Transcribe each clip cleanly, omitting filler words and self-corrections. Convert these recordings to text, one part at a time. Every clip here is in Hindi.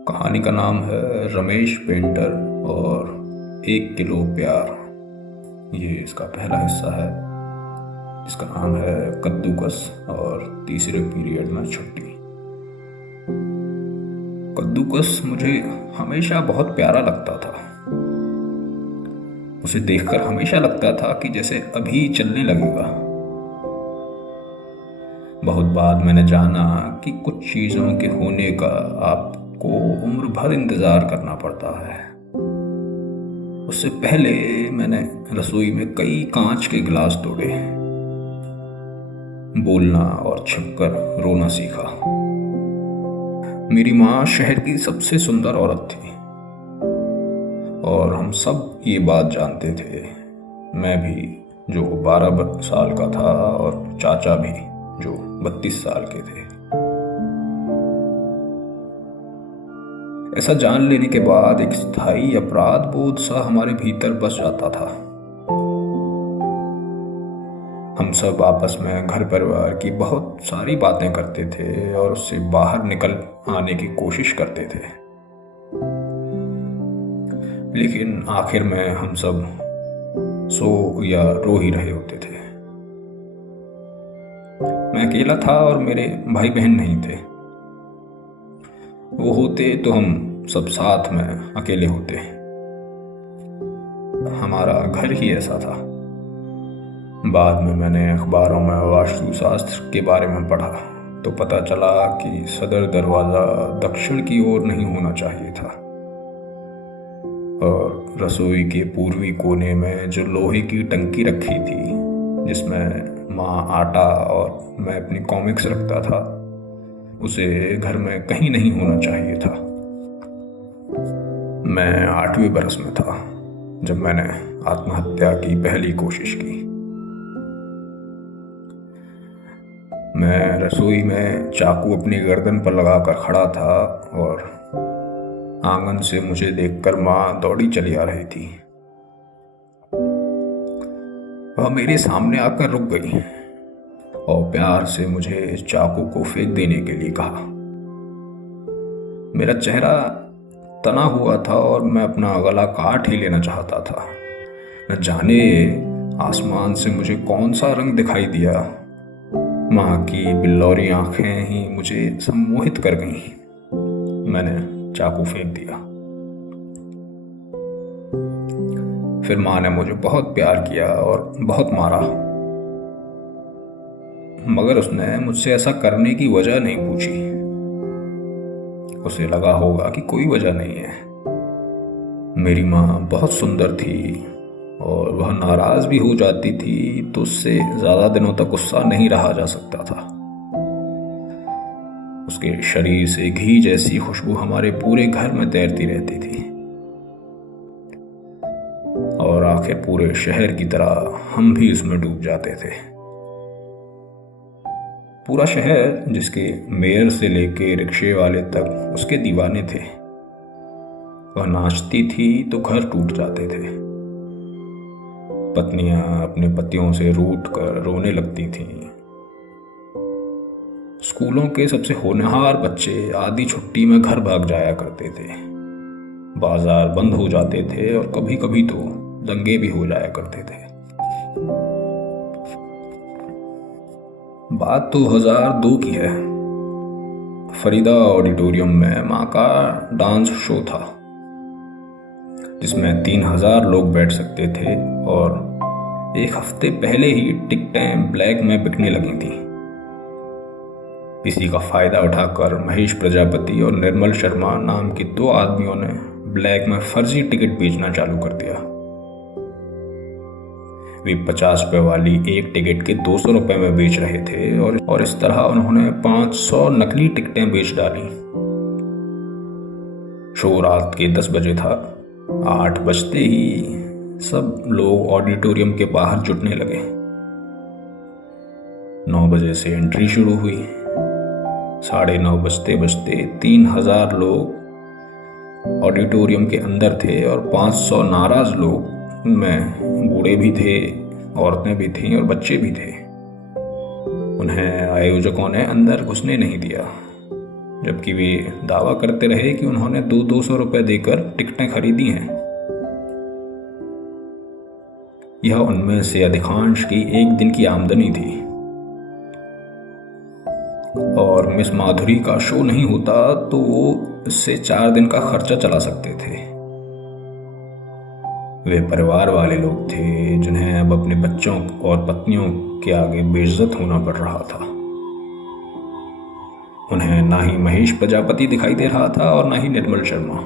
कहानी का नाम है रमेश पेंटर और 1 किलो प्यार। ये इसका पहला हिस्सा है जिसका नाम है कद्दूकस और तीसरे पीरियड में छुट्टी। कद्दूकस मुझे हमेशा बहुत प्यारा लगता था। उसे देखकर हमेशा लगता था कि जैसे अभी चलने लगेगा। बहुत बाद मैंने जाना कि कुछ चीज़ों के होने का आपको उम्र भर इंतज़ार करना पड़ता है। उससे पहले मैंने रसोई में कई कांच के गिलास तोड़े, बोलना और छिपकर रोना सीखा। मेरी माँ शहर की सबसे सुंदर औरत थी और हम सब ये बात जानते थे। मैं भी जो 12 साल का था और चाचा भी जो 32 साल के थे। ऐसा जान लेने के बाद एक स्थायी अपराध बोध सा हमारे भीतर बस जाता था। हम सब आपस में घर परिवार की बहुत सारी बातें करते थे और उससे बाहर निकल आने की कोशिश करते थे, लेकिन आखिर में हम सब सो या रो ही रहे होते थे। मैं अकेला था और मेरे भाई बहन नहीं थे। वो होते तो हम सब साथ में अकेले होते। हमारा घर ही ऐसा था। बाद में मैंने अखबारों में वास्तुशास्त्र के बारे में पढ़ा तो पता चला कि सदर दरवाज़ा दक्षिण की ओर नहीं होना चाहिए था और रसोई के पूर्वी कोने में जो लोहे की टंकी रखी थी जिसमें माँ आटा और मैं अपनी कॉमिक्स रखता था, उसे घर में कहीं नहीं होना चाहिए था। मैं 8वें बरस में था जब मैंने आत्महत्या की पहली कोशिश की। मैं रसोई में चाकू अपनी गर्दन पर लगाकर खड़ा था और आंगन से मुझे देखकर माँ दौड़ी चली आ रही थी। वह मेरे सामने आकर रुक गई और प्यार से मुझे चाकू को फेंक देने के लिए कहा। मेरा चेहरा तना हुआ था और मैं अपना गला काट ही लेना चाहता था। न जाने आसमान से मुझे कौन सा रंग दिखाई दिया। माँ की बिल्लौरी आंखें ही मुझे सम्मोहित कर गईं। मैंने चाकू फेंक दिया। फिर माँ ने मुझे बहुत प्यार किया और बहुत मारा, मगर उसने मुझसे ऐसा करने की वजह नहीं पूछी। उसे लगा होगा कि कोई वजह नहीं है। मेरी माँ बहुत सुंदर थी और वह नाराज भी हो जाती थी तो उससे ज्यादा दिनों तक गुस्सा नहीं रहा जा सकता था। उसके शरीर से घी जैसी खुशबू हमारे पूरे घर में तैरती रहती थी और आखिर पूरे शहर की तरह हम भी उसमें डूब जाते थे। पूरा शहर, जिसके मेयर से लेके रिक्शे वाले तक उसके दीवाने थे। वह नाचती थी तो घर टूट जाते थे। पत्नियां अपने पतियों से रूठ कर रोने लगती थीं। स्कूलों के सबसे होनहार बच्चे आधी छुट्टी में घर भाग जाया करते थे। बाजार बंद हो जाते थे और कभी कभी तो दंगे भी हो जाया करते थे। बात 2002 की है। फरीदा ऑडिटोरियम में माँ का डांस शो था जिसमें 3000 लोग बैठ सकते थे और एक हफ्ते पहले ही टिकटें ब्लैक में बिकने लगी थी। इसी का फायदा उठाकर महेश प्रजापति और निर्मल शर्मा नाम के 2 आदमियों ने ब्लैक में फर्जी टिकट बेचना चालू कर दिया। वे 50 रुपए वाली एक टिकट के 200 रुपए में बेच रहे थे और इस तरह उन्होंने 500 नकली टिकटें बेच डाली। शो रात के 10 बजे था। 8 बजते ही सब लोग ऑडिटोरियम के बाहर जुटने लगे। 9 बजे से एंट्री शुरू हुई। 9:30 बजते बजते 3000 लोग ऑडिटोरियम के अंदर थे और 500 नाराज लोग, उनमें बूढ़े भी थे, औरतें भी थीं और बच्चे भी थे। उन्हें आयोजकों ने अंदर घुसने नहीं दिया। जबकि वे दावा करते रहे कि उन्होंने 200 रुपये देकर टिकटें खरीदी हैं। यह उनमें से अधिकांश की एक दिन की आमदनी थी, और मिस माधुरी का शो नहीं होता तो वो इससे 4 दिन का खर्चा चला सकते थे। वे परिवार वाले लोग थे जिन्हें अब अपने बच्चों और पत्नियों के आगे बेइज्जत होना पड़ रहा था। उन्हें ना ही महेश प्रजापति दिखाई दे रहा था और ना ही निर्मल शर्मा।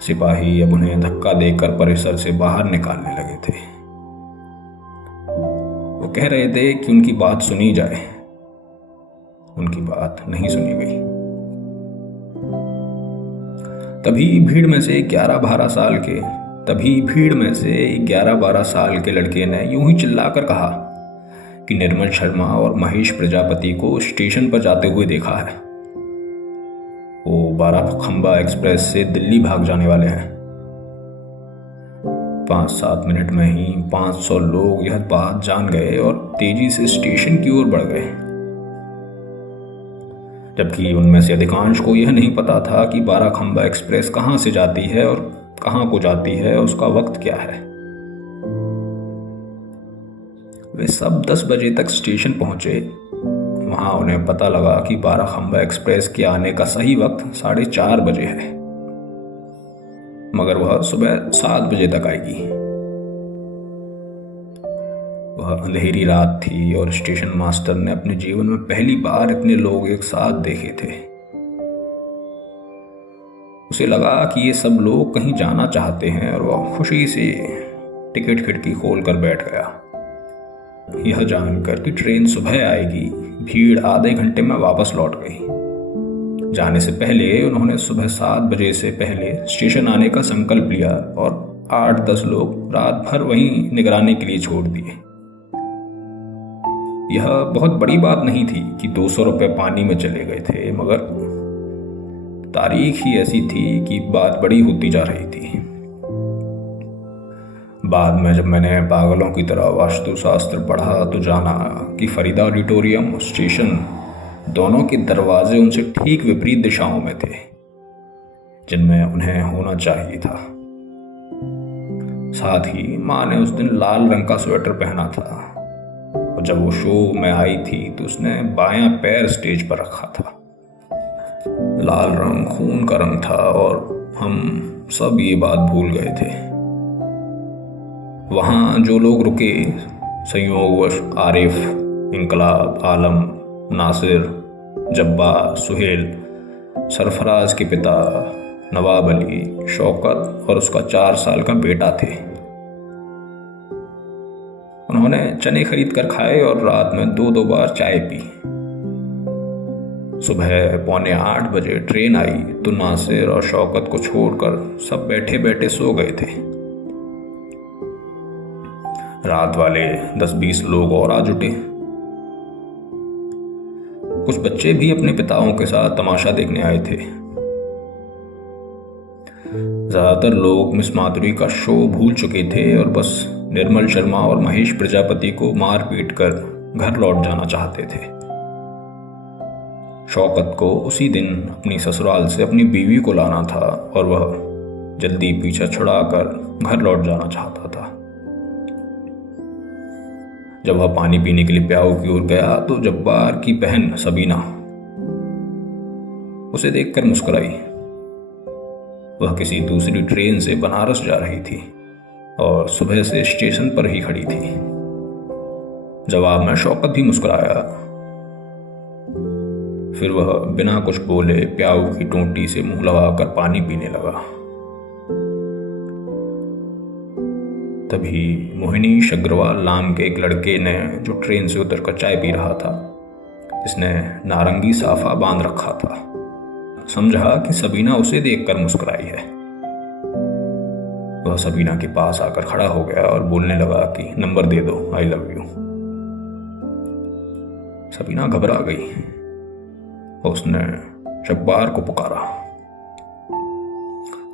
सिपाही अब उन्हें धक्का देकर परिसर से बाहर निकालने लगे थे। वो कह रहे थे कि उनकी बात सुनी जाए। उनकी बात नहीं सुनी गई। तभी भीड़ में से 11-12 साल के लड़के ने यूं ही चिल्लाकर कहा कि निर्मल शर्मा और महेश प्रजापति को स्टेशन पर जाते हुए देखा है। वो 12 खंबा एक्सप्रेस से दिल्ली भाग जाने वाले हैं। 5-7 मिनट में ही 500 लोग यह बात जान गए और तेजी से स्टेशन की ओर बढ़ गए, जबकि उनमें से अधिकांश को यह नहीं पता था कि 12 खंबा एक्सप्रेस कहां से जाती है और कहां को जाती है, उसका वक्त क्या है। वे सब 10 बजे तक स्टेशन पहुंचे। वहां उन्हें पता लगा कि 12 खंबा एक्सप्रेस के आने का सही वक्त 4:30 बजे है, मगर वह सुबह 7 बजे तक आएगी। वह अंधेरी रात थी और स्टेशन मास्टर ने अपने जीवन में पहली बार इतने लोग एक साथ देखे थे। उसे लगा कि ये सब लोग कहीं जाना चाहते हैं और वह खुशी से टिकट खिड़की खोलकर बैठ गया। यह जानकर कि ट्रेन सुबह आएगी, भीड़ आधे घंटे में वापस लौट गई। जाने से पहले उन्होंने सुबह 7 बजे से पहले स्टेशन आने का संकल्प लिया और 8-10 लोग रात भर वहीं निगरानी के लिए छोड़ दिए। यह बहुत बड़ी बात नहीं थी कि 200 रुपये पानी में चले गए थे, मगर तारीख ही ऐसी थी कि बात बड़ी होती जा रही थी। बाद में जब मैंने पागलों की तरह वास्तुशास्त्र पढ़ा तो जाना कि फरीदा ऑडिटोरियम और स्टेशन दोनों के दरवाजे उनसे ठीक विपरीत दिशाओं में थे जिनमें उन्हें होना चाहिए था। साथ ही माँ ने उस दिन लाल रंग का स्वेटर पहना था और जब वो शो में आई थी तो उसने बायां पैर स्टेज पर रखा था। लाल रंग खून का रंग था और हम सब ये बात भूल गए थे। वहाँ जो लोग रुके, संयोगवश आरिफ, इनकलाब, आलम, नासिर, जब्बा, सुहेल, सरफराज के पिता नवाब अली, शौकत और उसका 4 साल का बेटा थे। उन्होंने चने खरीद कर खाए और रात में 2-2 बार चाय पी। सुबह 7:45 बजे ट्रेन आई तो नासिर और शौकत को छोड़कर सब बैठे बैठे सो गए थे। रात वाले 10-20 लोग और आ जुटे। कुछ बच्चे भी अपने पिताओं के साथ तमाशा देखने आए थे। ज्यादातर लोग मिस माधुरी का शो भूल चुके थे और बस निर्मल शर्मा और महेश प्रजापति को मार पीट कर घर लौट जाना चाहते थे। शौकत को उसी दिन अपनी ससुराल से अपनी बीवी को लाना था और वह जल्दी पीछा छुड़ाकर घर लौट जाना चाहता था। जब वह पानी पीने के लिए प्याऊ की ओर गया तो जब्बार की बहन सबीना उसे देखकर मुस्कुराई। वह किसी दूसरी ट्रेन से बनारस जा रही थी और सुबह से स्टेशन पर ही खड़ी थी। जवाब में शौकत भी मुस्कुराया। फिर वह बिना कुछ बोले प्याऊ की टोंटी से मुंह लगाकर पानी पीने लगा। तभी मोहिनीश अग्रवाल नाम के एक लड़के ने, जो ट्रेन से उतरकर चाय पी रहा था, जिसने नारंगी साफा बांध रखा था, समझा कि सबीना उसे देखकर मुस्कुराई है। वह सबीना के पास आकर खड़ा हो गया और बोलने लगा कि नंबर दे दो, आई लव यू। सबीना घबरा गई और उसने जब्बार को पुकारा।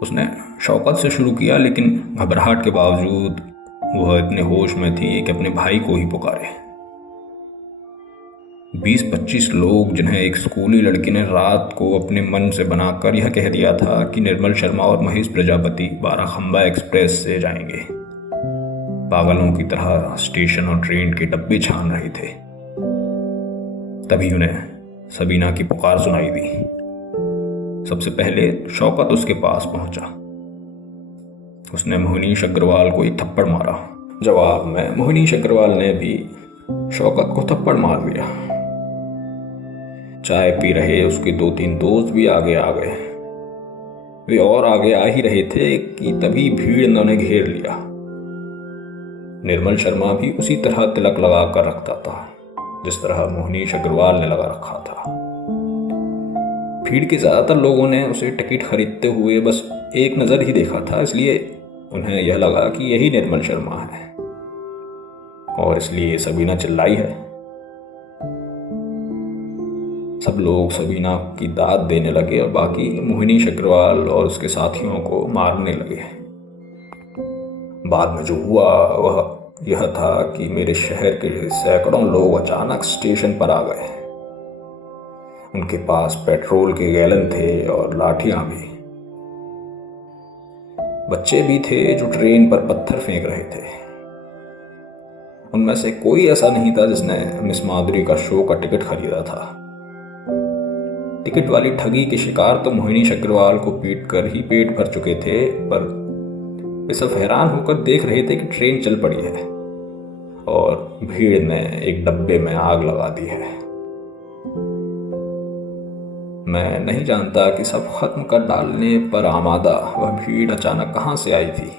उसने शौकत से शुरू किया, लेकिन घबराहट के बावजूद वह इतने होश में थी कि अपने भाई को ही पुकारे। 20-25 लोग, जिन्हें एक स्कूली लड़की ने रात को अपने मन से बनाकर यह कह दिया था कि निर्मल शर्मा और महेश प्रजापति बाराखंबा एक्सप्रेस से जाएंगे, पागलों की तरह स्टेशन और ट्रेन के डब्बे छान रहे थे। तभी उन्हें सबीना की पुकार सुनाई दी। सबसे पहले शौकत उसके पास पहुंचा। उसने मोहनीश अग्रवाल को एक थप्पड़ मारा। जवाब में मोहनीश अग्रवाल ने भी शौकत को थप्पड़ मार दिया। चाय पी रहे उसके 2-3 दोस्त भी आगे आ गए। वे और आगे आ ही रहे थे कि तभी भीड़ ने उन्हें घेर लिया। निर्मल शर्मा भी उसी तरह तिलक लगा कर रखता था जिस तरह मोहनीश अग्रवाल ने लगा रखा था। भीड़ के ज्यादातर लोगों ने उसे टिकट खरीदते हुए बस एक नजर ही देखा था, इसलिए उन्हें यह लगा कि यही निर्मल शर्मा है और इसलिए सबीना चिल्लाई है। सब लोग सबीना की दाद देने लगे और बाकी मोहनीश अग्रवाल और उसके साथियों को मारने लगे। बाद में जो हुआ वह यह था कि मेरे शहर के सैकड़ों लोग अचानक स्टेशन पर आ गए। उनके पास पेट्रोल के गैलन थे और लाठियां भी। बच्चे भी थे जो ट्रेन पर पत्थर फेंक रहे थे। उनमें से कोई ऐसा नहीं था जिसने मिस माधुरी का शो का टिकट खरीदा था। टिकट वाली ठगी के शिकार तो मोहनीश अग्रवाल को पीट कर ही पेट भर चुके थे, पर वे सब हैरान होकर देख रहे थे कि ट्रेन चल पड़ी है और भीड़ ने एक डब्बे में आग लगा दी है। मैं नहीं जानता कि सब खत्म कर डालने पर आमादा वह भीड़ अचानक कहां से आई थी,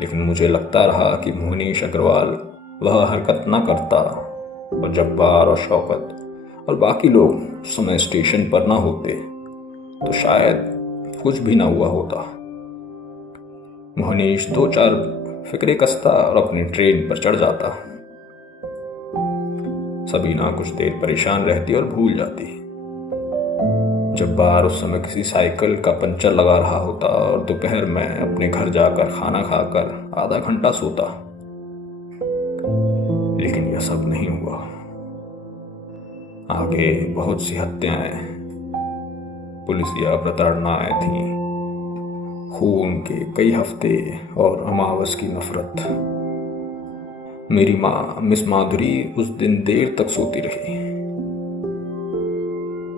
लेकिन मुझे लगता रहा कि मोहनीश अग्रवाल वह हरकत न करता और जब्बार और शौकत और बाकी लोग उस समय स्टेशन पर ना होते तो शायद कुछ भी ना हुआ होता। मोहनीश 2-4 फिक्रे कसता और अपनी ट्रेन पर चढ़ जाता। सबीना कुछ देर परेशान रहती और भूल जाती। जब्बार उस समय किसी साइकिल का पंचर लगा रहा होता और दोपहर में अपने घर जाकर खाना खाकर आधा घंटा सोता। लेकिन यह सब नहीं हुआ। आगे बहुत सी हत्याएं, पुलिसिया प्रताड़नाएं थीं, खून के कई हफ्ते और अमावस की नफरत। मेरी माँ मिस माधुरी उस दिन देर तक सोती रही।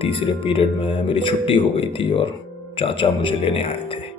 तीसरे पीरियड में मेरी छुट्टी हो गई थी और चाचा मुझे लेने आए थे।